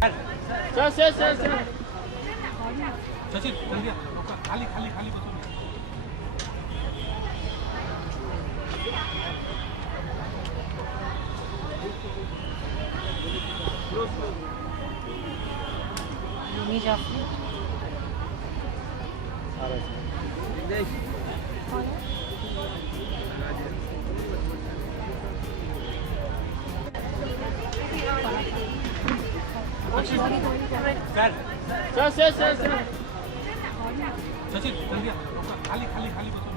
चल सचिन जल्दी खाली खाली खाली बचो रूमी जाफरी चल सचिन जल्दी खाली खाली खाली बचो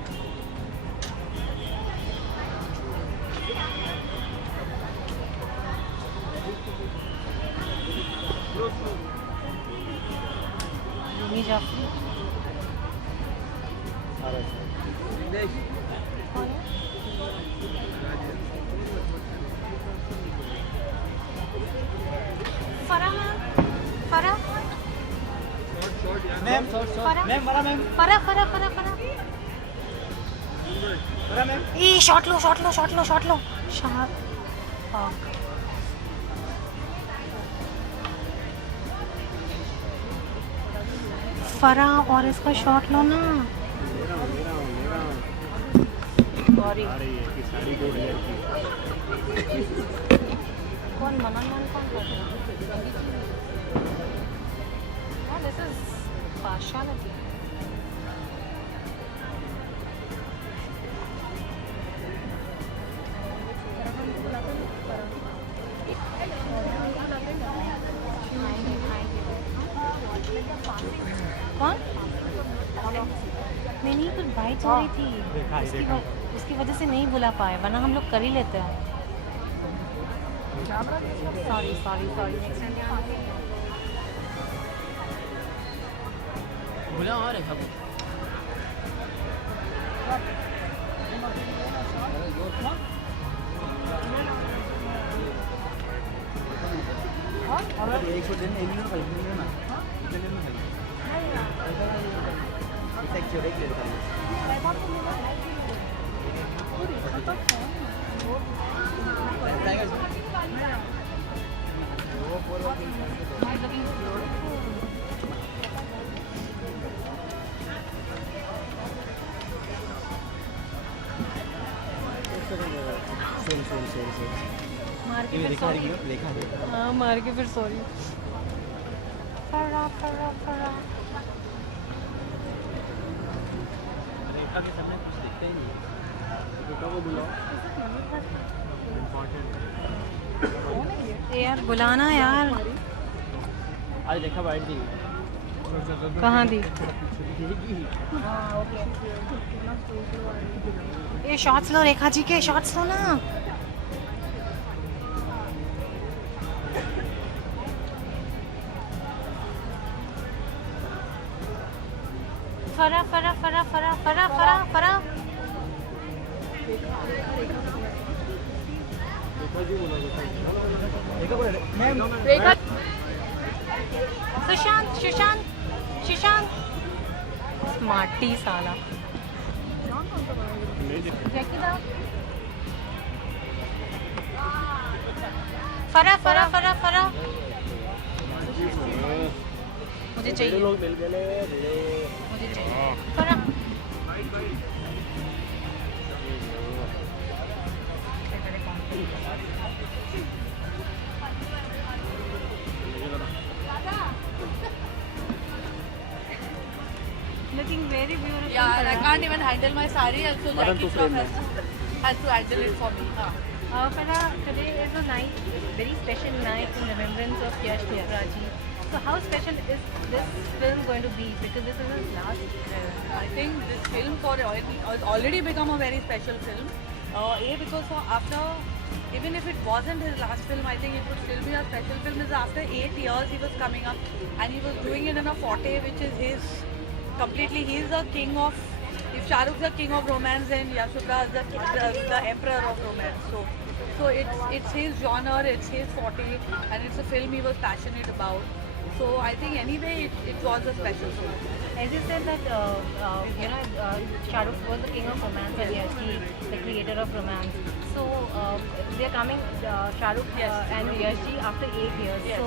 रूमी जाफरी फरा फरा मैम मैम बड़ा मैम फरा फरा फरा फरा बड़ा मैम ए शॉट लो शॉट लो शॉट लो शॉट लो शॉट फरा और इसका शॉट लो ना सॉरी साड़ी 2000 की कौन मनन कौन कर रहा है दिस इज पार्शियलिटी कौन नहीं कुछ बाइट हो रही थी उसकी वजह से नहीं बुला पाए वरना हम लोग कर ही लेते हैं सॉरी सॉरी सॉरी बुला और है सब एक सौ दिन एलिनो का लिखने ना एलिनो है एक जोड़े के लिए मार के फिर सॉरी हाँ मार के फिर सॉरी फरा फरा फरा रेखा के सामने कुछ दिखता ही नहीं रेखा को बुलाओ ए यार बुलाना यार आज रेखा बैठ दी कहाँ दी ये शॉट्स लो रेखा जी के शॉट्स लो ना फरा फरा फरा फरा फरा फरा फरा मैम सुशांत सुशांत सुशांत स्मार्टी साला फरा फरा फरा फरा मुझे चाहिए मुझे चाहिए फरा looking very beautiful. Yeah, I can't even handle my sari. Also, Jackie Shroff has to handle it for me. Farah, today is a night, very special night in remembrance of Yash Chopra ji. So how special is this film going to be? Because this is his last film. I think this film for it's already become a very special film. Because after, even if it wasn't his last film, I think it would still be a special film. Because after 8 years he was coming up and he was doing it in a forte which is his completely. He's the king of, if Shah Rukh's the king of romance, then Yash Chopra is the emperor of romance. So it's his genre, it's his forte, and it's a film he was passionate about. So I think anyway it was a special film. As you said that Shah Rukh was the king of romance and Yash, the creator of romance. So they are coming Shah Rukh and Yash after 8 years. Yes. So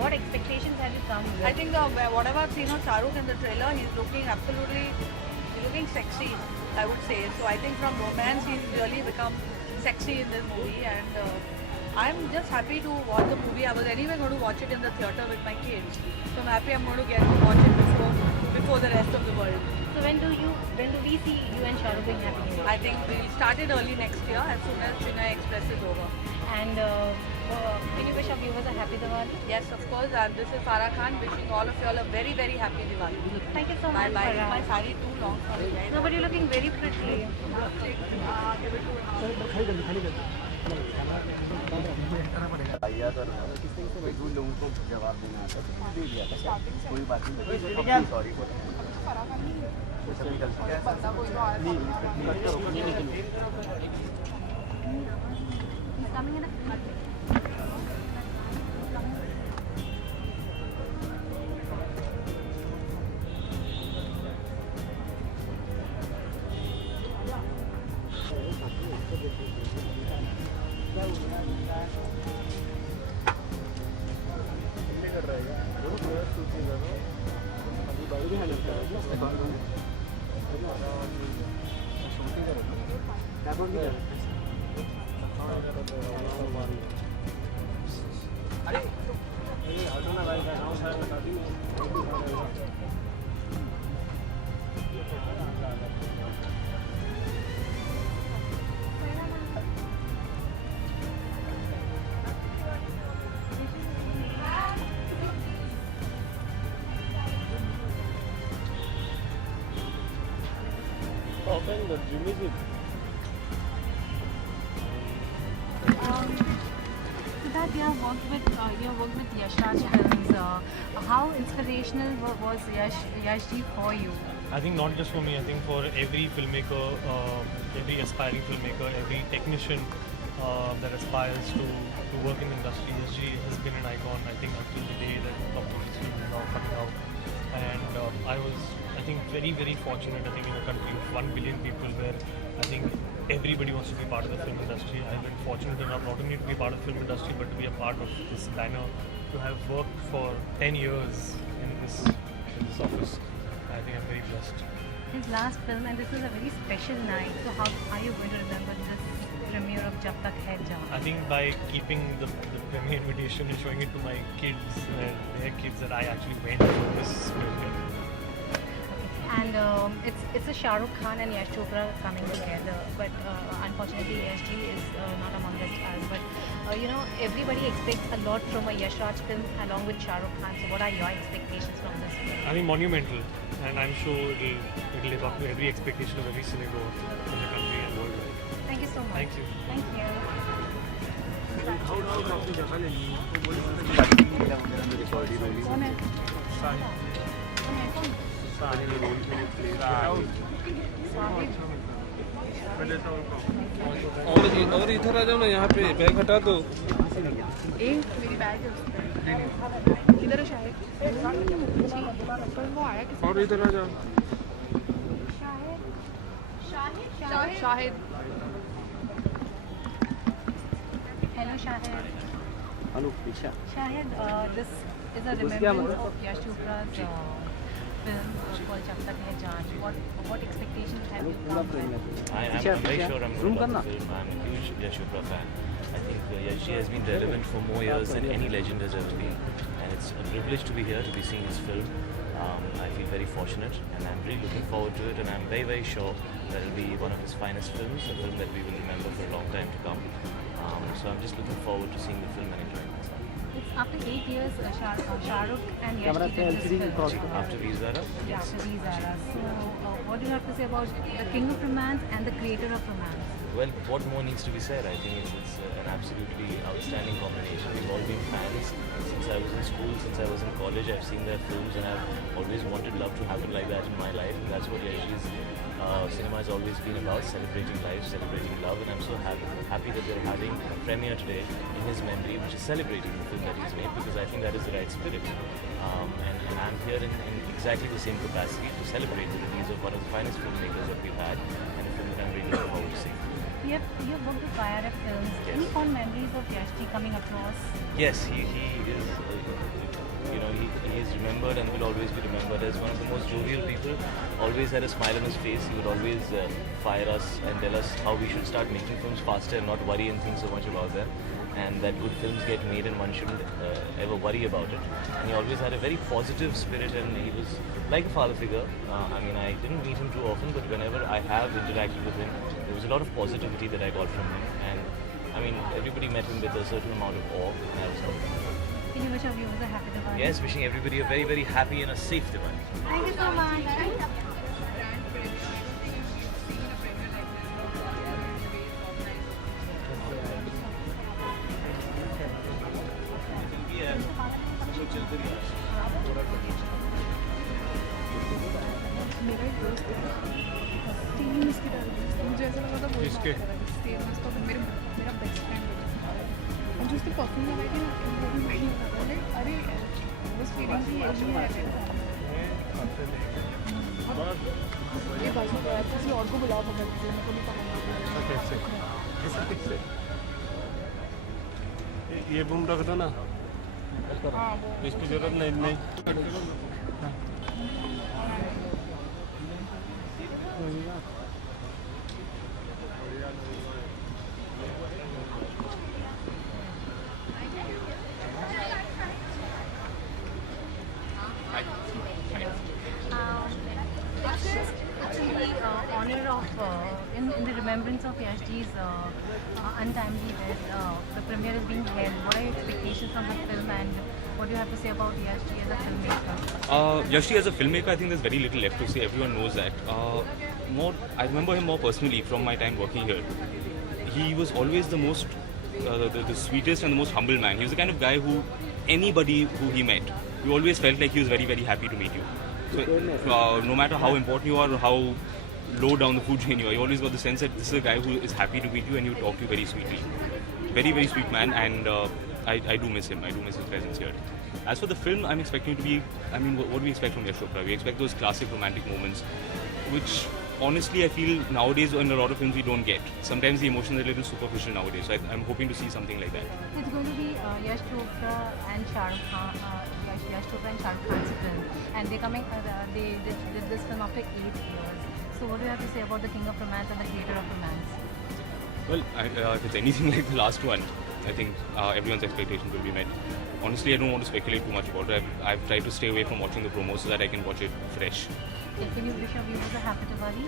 what expectations have you come with? I think whatever I've seen of Shah Rukh in the trailer, he's looking looking sexy, I would say. So I think from romance, he's really become sexy in this movie, and I'm just happy to watch the movie. I was anyway going to watch it in the theatre with my kids, so I'm happy I'm going to get to watch it before the rest of the world. So when do we see you and Shah Rukh being happy? I think we'll start it early next year as soon as Chennai Express is over. And can you wish our viewers a happy Diwali? Yes, of course. And this is Farah Khan wishing all of you all a very, very happy Diwali. Thank you so Bye much. bye. Farah. My sari too long. Sorry. No, but you're looking very pretty. आया तो दो लोगों को जवाब देना था तो दे दिया था कोई बात नहीं सॉरी बोला सभी गलती He's coming in a Siddharth, you have worked with Yash Raj films. How inspirational was Yash ji for you? I think not just for me, I think for every filmmaker, every aspiring filmmaker, every technician that aspires to work in the industry. Yash ji has been an icon, I think, until the day that Dr. Film is now coming out. And I was, I think, very, very fortunate, I think, in a country of 1 billion people where I think everybody wants to be part of the film industry. I've been fortunate enough not only to be part of the film industry, but to be a part of this banner, to have worked for 10 years in this office. I think I'm very blessed. His last film, and this is a very special night. So how are you going to remember this premiere of Jab Tak Hai Jaan? I think by keeping the premiere invitation and showing it to my kids, their kids, that I actually went to this premiere. And it's a Shah Rukh Khan and Yash Chopra coming together, but unfortunately Yash ji is not among us. But everybody expects a lot from a Yash Raj film along with Shah Rukh Khan. So what are your expectations from this film? I think monumental, and I'm sure it'll live up to every expectation of every cinegogue in the country and worldwide. Thank you so much. Thank you. Thank you. और इधर आ जाओ ना, यहाँ पे bag हटा दो। मेरी bag किधर है शाहिद? वो आया और इधर आ जाओ। Shahid Hello Shahid. हेलो पीछा Shahid, this is a remembrance of Yash Chopra's film called Jab Tak Hai Jaan. What expectations have you come with? I'm very sure I'm going to love the film. I'm a huge Yash Chopra fan. I think Yash ji has been relevant for more years than any legend has ever been. And it's a privilege to be here, to be seeing his film. I feel very fortunate, and I'm really looking forward to it, and I'm very, very sure that it'll be one of his finest films, a film that we will remember for a long time to come. So I'm just looking forward to seeing the film and enjoying myself. It's after 8 years, Shah Rukh and Yash ji did this film. After Veezara? Yeah, after these eras. So what do you have to say about the king of romance and the creator of romance? well, what more needs to be said? I think it's an absolutely outstanding combination. We've all been fans since I was in school, since I was in college. I've seen their films and I've always wanted love to happen like that in my life. And that's what Yash's cinema has always been about, celebrating life, celebrating love. And I'm so happy that they're having a premiere today in his memory, which is celebrating the film that he's made, because I think that is the right spirit. And I'm here in exactly the same capacity to celebrate the release of one of the finest filmmakers that we've had, and a film that I'm really looking forward to seeing. You've worked with YRF Films. Yes. Any fond memories of Yashji coming across? Yes, he is, he is remembered and will always be remembered as one of the most jovial people. Always had a smile on his face. He would always fire us and tell us how we should start making films faster and not worry and think so much about them. And that good films get made and one shouldn't ever worry about it. And he always had a very positive spirit, and he was like a father figure. I mean, I didn't meet him too often, but whenever I have interacted with him, there was a lot of positivity that I got from him. And I mean, everybody met him with a certain amount of awe, and I was happy. Can you wish our viewers a happy Diwali? Yes, wishing everybody a very, very happy and a safe Diwali. Thank you so much. मेरा एक दोस्त है Steve इसकी डाली मुझे ऐसा लगा था वो स्टीव इसका मेरा बेस्ट फ्रेंड है और जो उसकी परफ्यूम लगाई थी ना वो भी वही लगा था अरे वो फीलिंग थी यही है ये बाजू में आया किसी और को बुलाओ पकड़ दीजिए मेरे को नहीं पता ये बूम रख दो ना, हाँ वो इसकी जरूरत नहीं। Honor of in the remembrance of Yashji's untimely death, the premiere is being held. What are your expectations from the film, and what do you have to say about Yashji as a filmmaker? Yashji as a filmmaker, I think there's very little left to say. Everyone knows that. I remember him more personally from my time working here. He was always the most, the sweetest and the most humble man. He was the kind of guy who, anybody who he met, you always felt like he was very, very happy to meet you. So, no matter how important you are or how low down the food chain you are, you always got the sense that this is a guy who is happy to meet you and he will talk to you very sweetly. Very, very sweet man, and I do miss him. I do miss his presence here. As for the film, I'm expecting to be, I mean, what do we expect from Yash Chopra? We expect those classic romantic moments, which honestly I feel nowadays in a lot of films we don't get. Sometimes the emotions are a little superficial nowadays, so I'm hoping to see something like that. It's going to be Yash Chopra and Shah Rukh Khan, Yash Chopra and Shah Rukh Khan's film, and they did this film after 8 years. So what do you have to say about the King of Romance and the Creator of Romance? Well, if it's anything like the last one, I think everyone's expectations will be met. Honestly, I don't want to speculate too much about it. I've tried to stay away from watching the promos so that I can watch it fresh. Can you wish our viewers a happy Diwali?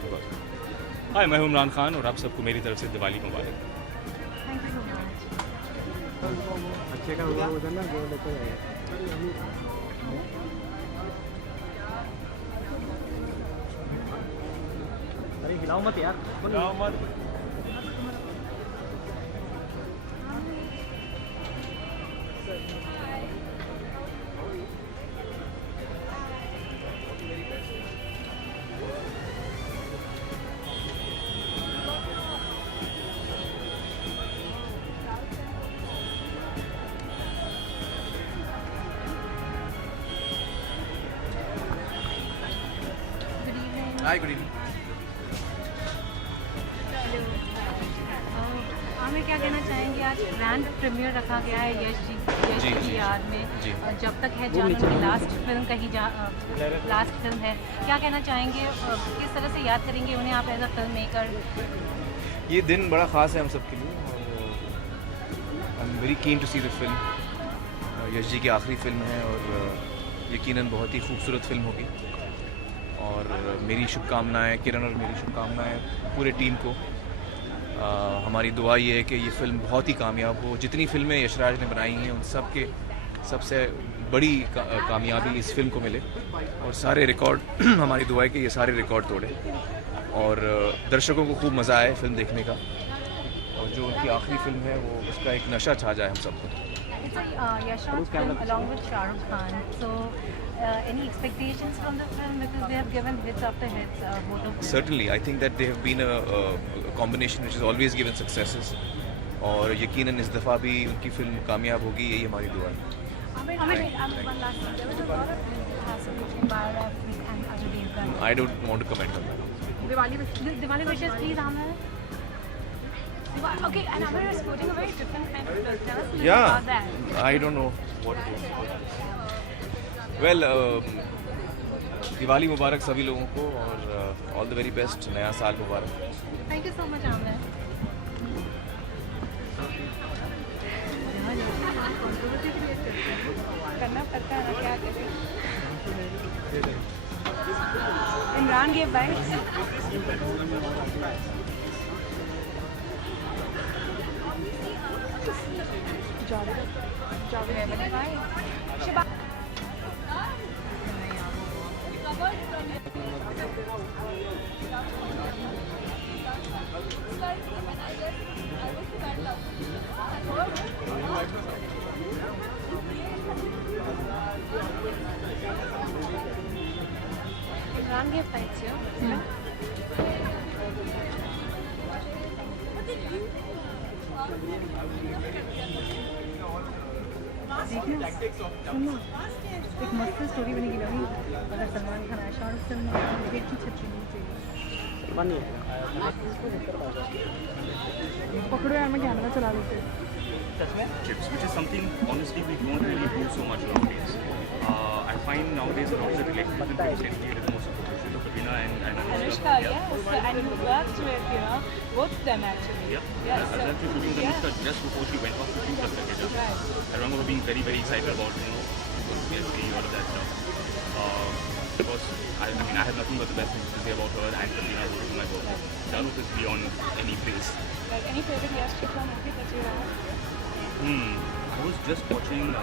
Hi, मैं हूं इमरान खान और आप सबको मेरी तरफ से दिवाली मुबारक। Thank you so much. अच्छे का हुआ उधर ना जो लेते हैं अरे हिलाओ मत यार हिलाओ मत Good evening. Hi, good evening. हमें क्या कहना चाहेंगे, आज ग्रैंड प्रीमियर रखा गया है यश जी की याद में। जब तक है जान उनकी लास्ट फिल्म है, क्या कहना चाहेंगे, किस तरह से याद करेंगे उन्हें आप एज अ फिल्म मेकर? ये दिन बड़ा ख़ास है हम सब के लिए और I am very keen to see the film. Yash ji की आखिरी फिल्म है और यकीनन बहुत ही खूबसूरत फिल्म होगी और मेरी शुभकामनाएं किरण और मेरी शुभकामनाएं पूरे टीम को। हमारी दुआ ये है कि ये फ़िल्म बहुत ही कामयाब हो। जितनी फिल्में यशराज ने बनाई हैं उन सब के सबसे बड़ी कामयाबी इस फिल्म को मिले और सारे रिकॉर्ड हमारी दुआ है कि ये सारे रिकॉर्ड तोड़े और दर्शकों को खूब मज़ा आए फिल्म देखने का। जो उनकी आखिरी फिल्म है वो उसका एक नशा छा जाए हम सबको. It's a Yashraj film along with Shah Rukh Khan. So, any expectations from the film because they have given hits after hits, both of them. Certainly, I think that they have been a combination which has always given successes. और यकीनन इस दफ़ा भी उनकी film कामयाब होगी, यही हमारी दुआ है. One last thing. There was a lot of hassle between Bharat and Ajay Devgan. I don't want to comment on that. Diwali wishes, please, Amar. Okay, and Amar is quoting a very different kind of film. Tell us a little about that. Yeah, I don't know what. Well, Diwali मुबारक सभी लोगों को और all the very best, नया साल मुबारक. Thank you so much, Amar. करना पड़ता है ना, क्या करें. Imran gave bites. Imran gave bites, yeah? देखना सुनना एक मस्त स्टोरी बनेगी नवी अगर सलमान खान आया शाहरुख फिल्म में पेट की छतरी नहीं चाहिए पकड़ो यार मैं कैमरा चला लेते Chips, which is something honestly we don't really do so much nowadays. I find nowadays a lot of the relationship between Cynthia is the most appropriate. Katrina and Anushka, yes, and you worked with, both of them actually. Yeah, Yes, I was actually shooting with Anushka just before she went off to shoot the Cricket. Right. I remember being very, very excited about, PSG, all of that stuff. Because I mean, I have nothing but the best things to say about her and Katrina who is my work. Shahrukh is beyond any place. Like any favorite Yash Chopra movie that you have? I was just watching.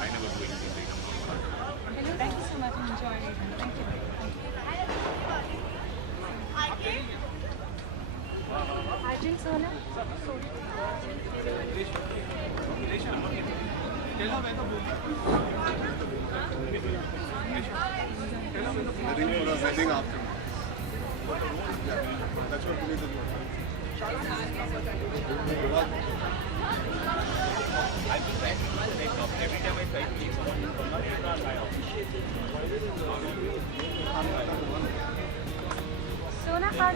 I never do anything like that. Thank you so much. I'm enjoying it. Thank you. Arjun Sona Wedding after. That's what we need to do. Every time I try to meet someone, Sona Khan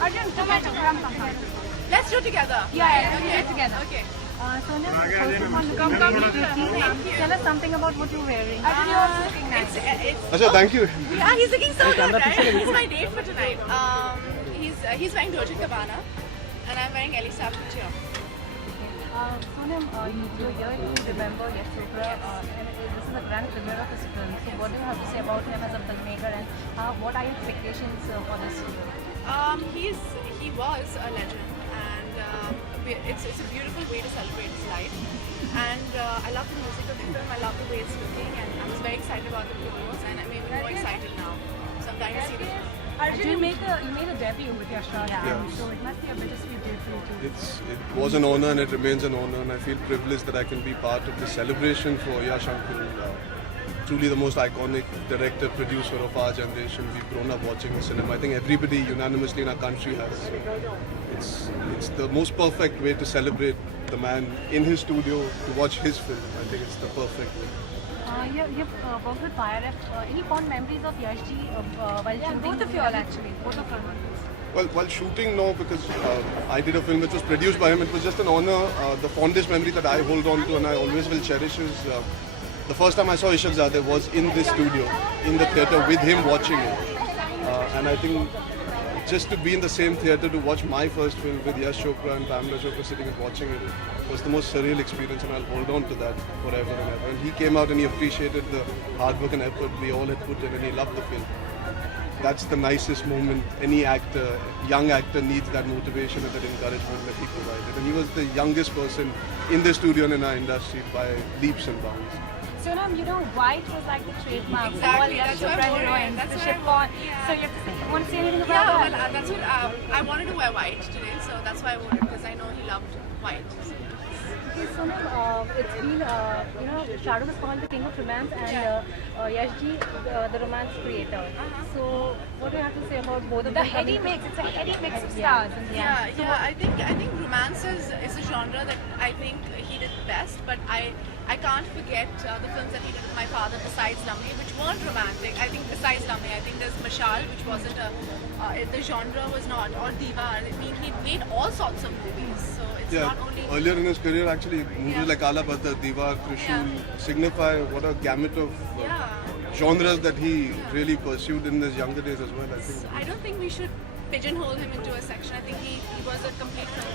Arjun come. Let's do together. Yeah, do it together. Okay. Sona, first of all, come. Tell us something about what you're wearing. Arjun, you're also looking nice. Acha, thank you. Yeah, he's looking so good, right? He's my date for tonight. He's wearing Dolce & Gabbana, and I'm wearing Elisa Couture. Sonam, you're here to remember Yash Chopra, and this is a grand premiere of his film. So, what do you have to say about him as a filmmaker, and what are your expectations for this year? He was a legend, and it's a beautiful way to celebrate his life. And I love the music of the film. I love the way it's looking, and I was very excited about the promos, and I'm even more excited now. So I'm dying to see the film. Arjun, you made a debut with Yash Raj, Yeah. so it must be a bittersweet day for you too. It was an honor and it remains an honor, and I feel privileged that I can be part of the celebration for Yash Uncle. Truly the most iconic director, producer of our generation. We've grown up watching the cinema. I think everybody unanimously in our country has. It's the most perfect way to celebrate the man in his studio, to watch his film. I think it's the perfect way. You've worked with YRF. Any fond memories of Yash ji while shooting? both of you all actually. Both of you. Well, while shooting, no, because I did a film which was produced by him. It was just an honor. The fondest memory that I hold on to and I always will cherish is the first time I saw Ishaq Zadeh was in this studio, in the theatre with him watching it. And I think just to be in the same theatre to watch my first film with Yash Chopra and Pamela Chopra sitting and watching it was the most surreal experience, and I'll hold on to that forever and ever. And he came out and he appreciated the hard work and effort we all had put in, and he loved the film. That's the nicest moment. Any actor, young actor, needs that motivation and that encouragement that he provided. And he was the youngest person in the studio and in our industry by leaps and bounds. So now, you know, white was like the trademark. Exactly, All that's the what I'm heroines, wearing. the That's what chiffon. yeah. So you have to say, want to say anything about Yeah, that? well, that's what I wanted to wear white today, so that's why I wore it, because I know he loved white. So. Okay, so now, it's been, you know, Shah Rukh is called the king of romance and Yash Ji, the romance creator. So what do you have to say about both of them? The heady mix, it's a heady mix of stars. Yeah, I think romance is a genre that I think he did best, but I can't forget the films that he did with my father besides Lammi, which weren't romantic. I think besides Lammi, I think there's Mashal, which wasn't the genre was not, or Diwar. I mean, he made all sorts of movies, so it's not only... Earlier in his career, actually, movies like Kala Patthar, Diwar, Trishul signify what a gamut of genres that he really pursued in his younger days as well, I think. So I don't think we should pigeonhole him into a section. I think he was a complete film.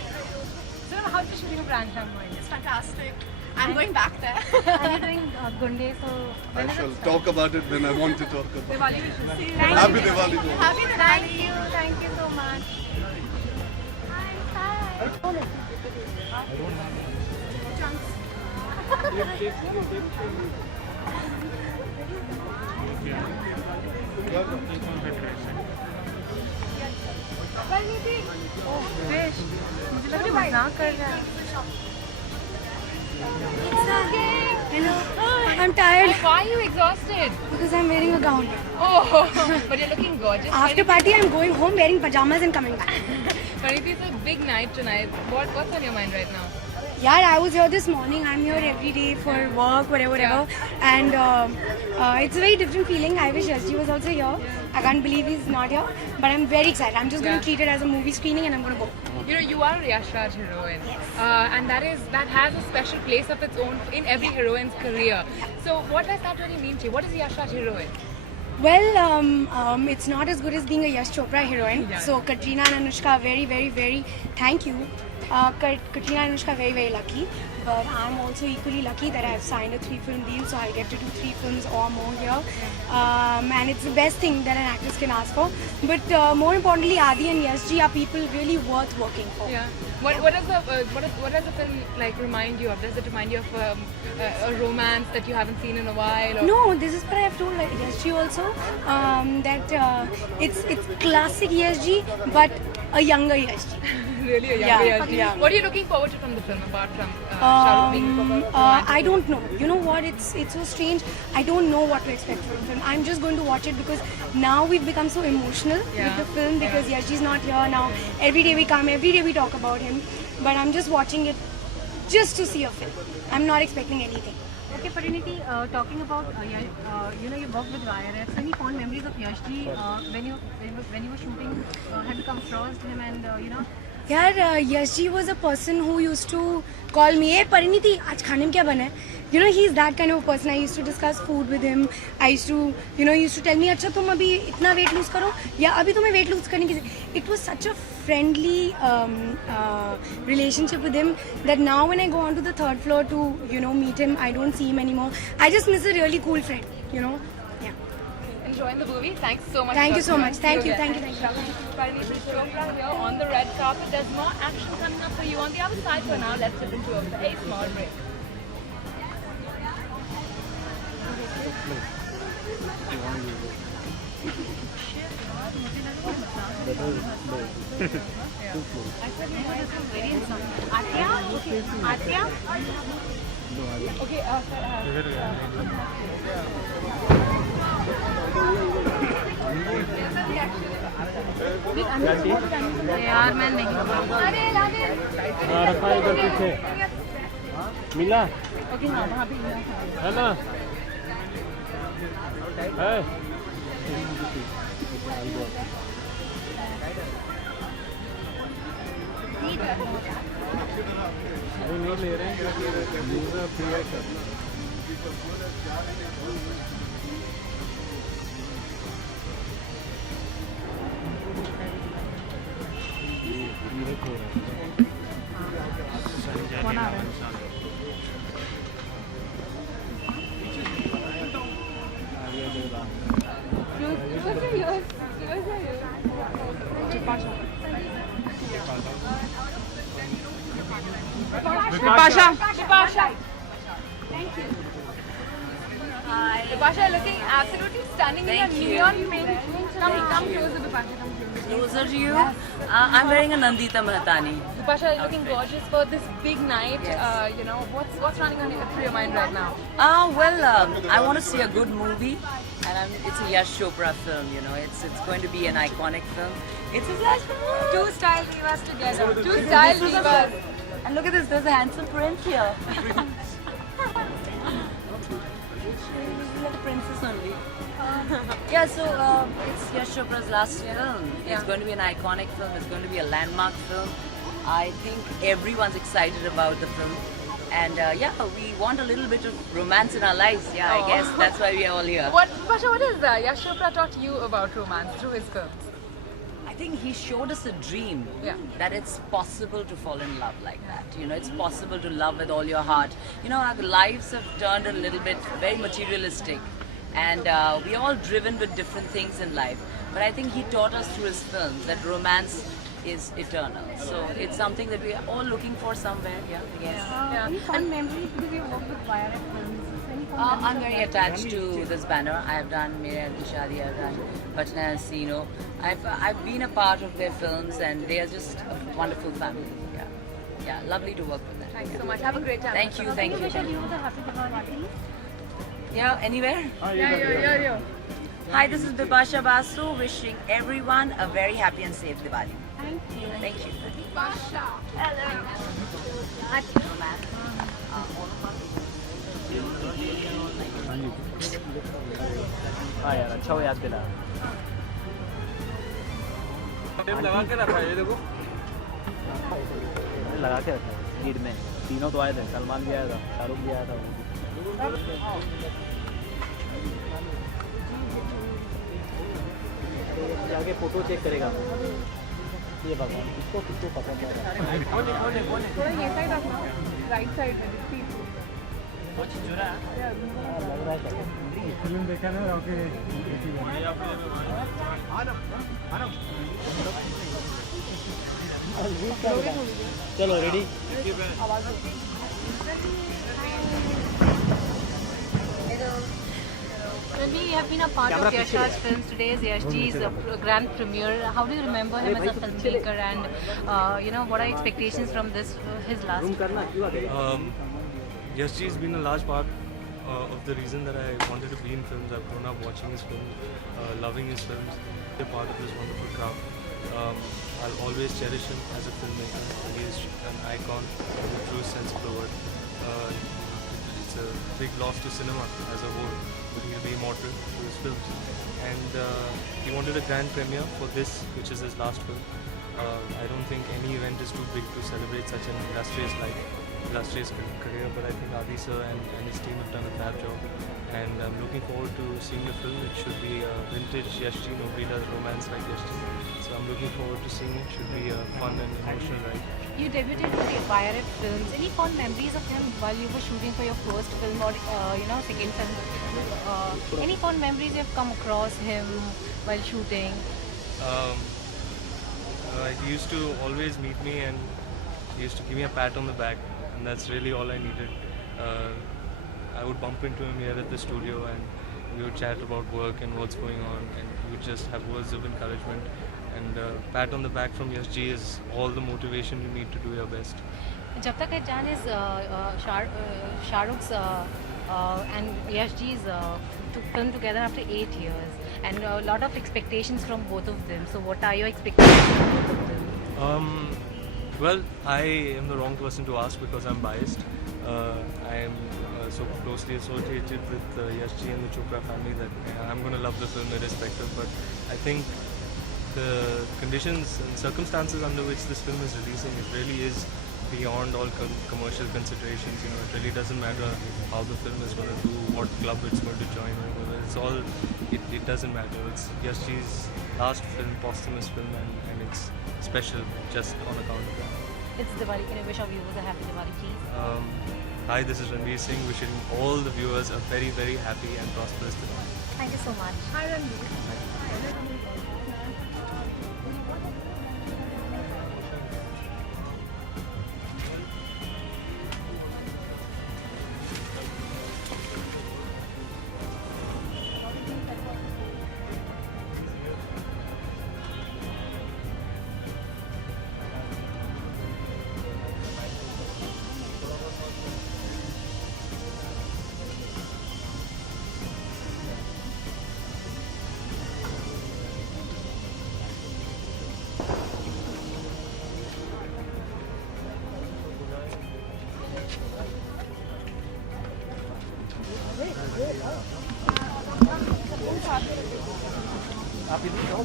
So how's the shooting of Rancham going? It's fantastic. I'm going back there. And you're doing Gunde, so I shall talk about it when I want to talk about it. Diwali wishes. Happy Diwali to all. Happy Diwali. Thank you so much. Oh, fish. मुझे लगा मजाक कर रहा है. Hello, I'm tired Why are you exhausted? because I'm wearing a gown. Oh, but you're looking gorgeous. After party, I'm going home wearing pajamas and coming back. Pariti, it's a big night tonight. What's on your mind right now? Yeah, I was here this morning. I'm here every day for work, whatever. And it's a very different feeling. I wish Yash Ji was also here. I can't believe he's not here. But I'm very excited. I'm just going to treat it as a movie screening and I'm going to go. You know, you are a Yash Raj heroine. And that has a special place of its own in every heroine's career. So what does that really mean to you? What is a Yash Raj heroine? Well, it's not as good as being a Yash Chopra heroine. Yeah. So Katrina and Anushka are very, very, very thank you. Katrina and Anushka are very, very lucky. But I'm also equally lucky that I've signed a 3-film deal, so I get to do 3 films or more here. And it's the best thing that an actress can ask for. But more importantly, Adi and Yash Ji are people really worth working for. Yeah. What does the film like remind you of? Does it remind you of a romance that you haven't seen in a while? Or? No, this is what I've told Yash Ji also. That it's classic Yash Ji, but a younger Yash Ji. Really a younger Yash Ji. Yeah. What are you looking forward to from the film apart from Shah Rukh being romantic? I don't know. You know what? It's so strange. I don't know what to expect from the film. I'm just going to watch it because now we've become so emotional with the film because Yash Ji's not here now. Every day we come, every day we talk about him. But I'm just watching it just to see a film. I'm not expecting anything. Okay, Pariniti, talking about you know, you worked with YRF. So any fond memories of Yash Ji when you were shooting? Have you come across him and you know? Yeah, Yash Ji was a person who used to call me, "Hey Pariniti, aaj khane mein kya bana hai?" You know, he's that kind of a person. I used to discuss food with him. I used to, you know, he used to tell me, "अच्छा तुम अभी इतना weight lose करो या अभी तुम्हें weight lose करने की." It was such a friendly relationship with him that now when I go onto the 3rd floor to, you know, meet him, I don't see him anymore. I just miss a really cool friend, you know. Yeah. Enjoying the movie. Thanks so much. Thank you so much. Thank you. Pariniti Chopra here on the red carpet. There's more action coming up for you on the other side. For now, let's dip into a small break. Okay, यार मैं नहीं रखा इधर पीछे मिला okay हाँ वहाँ पे है ना है अरे नहीं ले रहे हैं फ्री करना Sanjay Leela Bhansali. Bipasha, looking absolutely stunning in a neon pink. Come closer, Bipasha. Come closer. Closer to you, I'm wearing a Nandita Mahatani. Bipasha, you're looking gorgeous for this big night. You know, what's running through your mind right now? I want to see a good movie, and it's a Yash Chopra film. You know, it's going to be an iconic film. It's his last film. Two style divas together. Two style divas. And look at this, there's a handsome prince here. She's like a princess only. Yeah, so it's Yash Chopra's last film. It's going to be an iconic film. It's going to be a landmark film. I think everyone's excited about the film. And yeah, we want a little bit of romance in our lives. Yeah, I guess that's why we are all here. Bipasha, what is that? Yash Chopra taught you about romance through his films? I think he showed us a dream that it's possible to fall in love like that. You know, it's possible to love with all your heart. You know, our lives have turned a little bit very materialistic, and we're all driven with different things in life. But I think he taught us through his films that romance is eternal. So it's something that we are all looking for somewhere. Yeah, I guess. Any fun memories because you worked with YRF films? Any fun memories I'm very attached to this banner. I have done Mere Ki Shaadi, I have done Bachna Hasino. I've been a part of their films, and they are just a wonderful family. Yeah, lovely to work with them. Thanks so much. Have a great time. Thank you. wish you the happy Diwali, please? Yeah, anywhere? Yeah. Hi, this is Bipasha Basu wishing everyone a very happy and safe Diwali. Thank you. Thank you. हाँ यार अच्छा हो याद दिला. लगा के रखा है ये देखो. लगा के रखा है लीड में. तीनों तो आए थे. सलमान भी आया था, शाहरुख भी आया था. जाके फोटो चेक करेगा. ये भगवान किसको पसंद आ रहा है. थोड़ा ये साइड रखना. राइट साइड में दिखती है. लग रहा है फिल्म देखा ना. चलो ready. Well, we have been a part of Yash's films. Today is Yashji's grand premiere. How do you remember him as a filmmaker, and you know, what are your expectations from this his last film? Yashji has been a large part of the reason that I wanted to be in films. I've grown up watching his films, loving his films, be a part of this wonderful craft. I'll always cherish him as a filmmaker. He is an icon in the true sense of the word. It's a big loss to cinema as a whole, but he'll be immortal to his films. And he wanted a grand premiere for this, which is his last film. I don't think any event is too big to celebrate such an illustrious career, but I think Adi sir and his team have done a fab job, and I'm looking forward to seeing the film. It should be a vintage Yashji. Nobody does romance like Yashji, so I'm looking forward to seeing it. Should be a fun and emotional ride. You debuted with YRF Films. Any fond memories of him while you were shooting for your first film or you know, second film? Any fond memories you have come across him while shooting? He used to always meet me, and he used to give me a pat on the back, and that's really all I needed. I would bump into him here at the studio, and we would chat about work and what's going on, and we would just have words of encouragement. And pat on the back from Yashji is all the motivation you need to do your best. Jab Tak Hai Jaan is Shahrukh's and Yashji's film together after 8 years, and a lot of expectations from both of them. So what are your expectations from both of them? Well, I am the wrong person to ask because I'm biased. I am so closely associated with Yashji and the Chopra family that I'm going to love the film irrespective. But I think the conditions and circumstances under which this film is releasing, it really is beyond all commercial considerations. You know, it really doesn't matter how the film is going to do, what club it's going to join, or it's all. It doesn't matter. It's Yashji's last film, posthumous film, and it's special just on account of that. It's Diwali. Can I wish our viewers a happy Diwali, please? Hi, this is Ranveer Singh, wishing all the viewers a very, very happy and prosperous Diwali. Thank you so much. Hi Ranveer. आप इधर जाओ।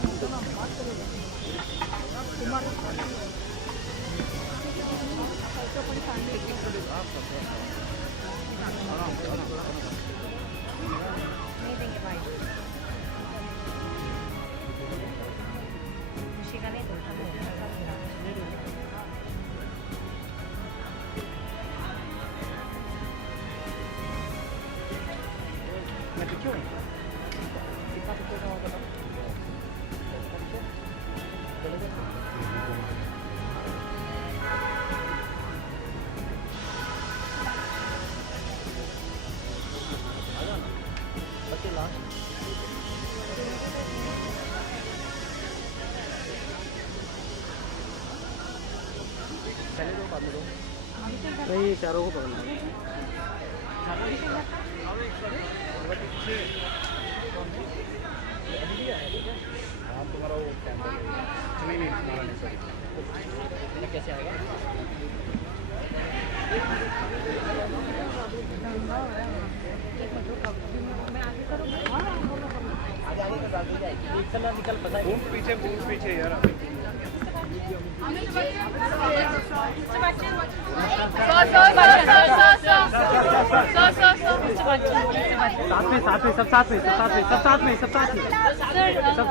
नहीं देंगे भाई। खुशी का नहीं दूंगा। मैं तो क्यों? कितना पिक्चर का होगा? पहले दो बाद में दो नहीं चारों को पकड़ना हाँ तुम्हारा वो कैमरा नहीं तुम्हारा नहीं सॉरी कैसे आएगा पीछे यार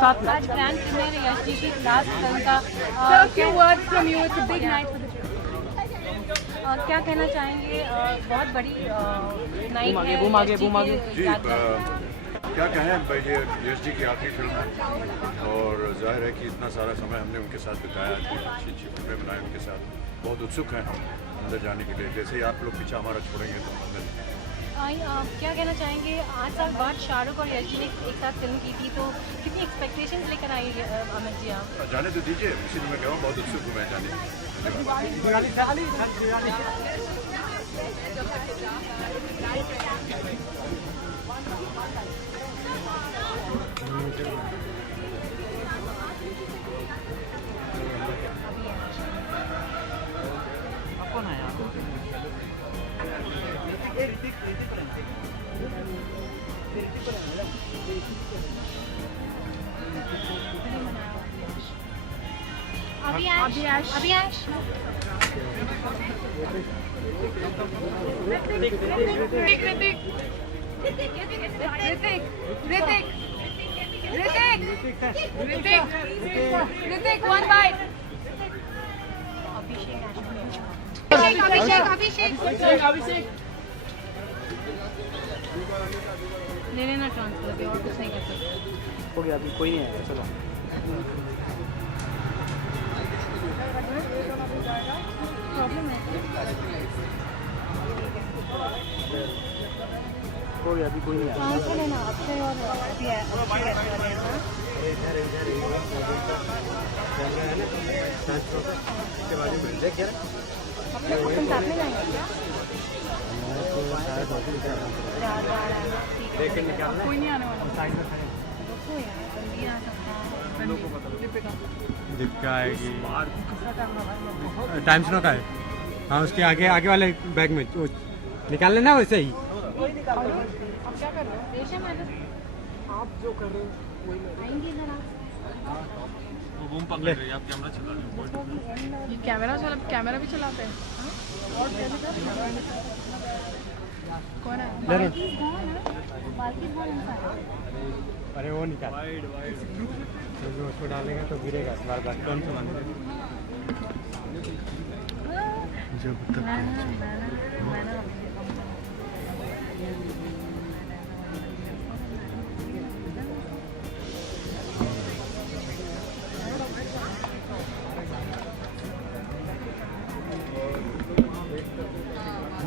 साथ में आज ग्रैंड प्रीमियर यश जी की लास्ट फिल्म का few words from you. It's a big night for the क्या कहना चाहेंगे बहुत बड़ी नाइट है जी क्या कहें भाई ये यश जी की आखिरी फिल्म है और जाहिर है कि इतना सारा समय हमने उनके साथ बिताया अच्छी अच्छी फिल्में बनाई उनके साथ बहुत उत्सुक हैं हम अंदर जाने के लिए जैसे ही आप लोग पीछा हमारा छोड़ेंगे तो अंदर क्या कहना चाहेंगे 8 साल बाद शाहरुख और यश जी ने एक साथ फिल्म की थी तो कितनी एक्सपेक्टेशंस लेकर आई अमित जी आप जाने तो दीजिए इसीलिए मैं कह रहा हूँ बहुत उत्सुक हूँ मैं जाने कौन है यार अभियाश Ritik, one bite. Abhishek. ले लेना ट्रांसफर अभी और कुछ नहीं कर सकते हो गया अभी कोई नहीं आएगा चलो प्रॉब्लम है हो गया अभी कोई नहीं आएगा ट्रांसफर लेना अक्षय और अपन साथ में जाएंगे क्या कोई नहीं आने वाला दीपिका आएगी टाइम्स नो का है हाँ उसके आगे वाले बैग में निकाल लेना वैसे ही अब क्या कर रहे हो आप जो कर रहे हो आएंगे इधर वो बूम पकड़ रही है आप कैमरा चला रहे हो ये कैमरा भी चलाते हैं और कौन है? अरे वो निकाल, क्योंकि उसको डालेगा तो गिरेगा बार बार। कौन सा मान जब तक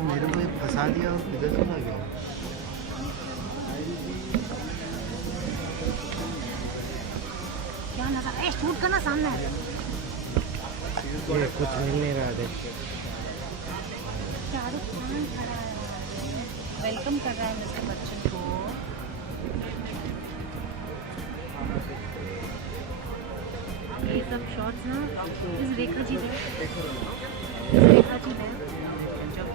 मेरे को फंसा दिया और किधर चला गया। क्या लगा? ए शूट करना सामने। ये कुछ मिल नहीं रहा, देख के शाहरुख खान खड़ा है, वेलकम कर रहा है मिस्टर बच्चन को। ये सब शॉट्स ना इस रेखा जी है, इस रेखा जी है।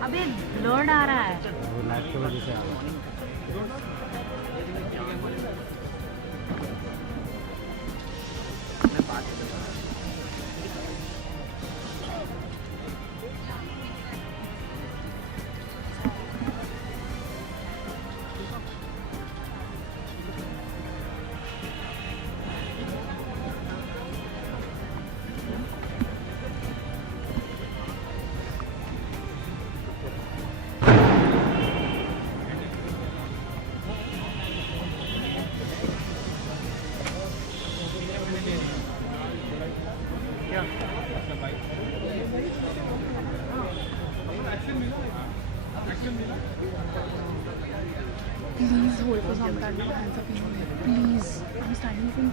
अबे ब्लर्ड आ रहा है, वो लाइट की वजह से आ रहा है। Please hold for some time. My hands are feeling it. Please. I'm standing from.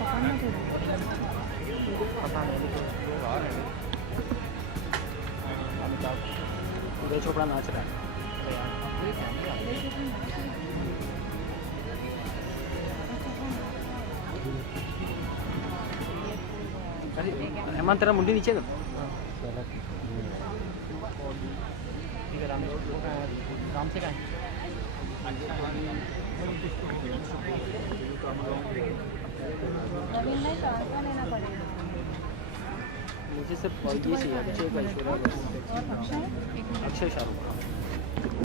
पकड़ना उदय चोपड़ा नाच रहा है। अरे हेमंत तेरा मुंडी नीचे कर। राम से कहाँ मुझे सिर्फ ये चाहिए, अक्षय का, ऐश्वर्या, अक्षय शाहरुख खान।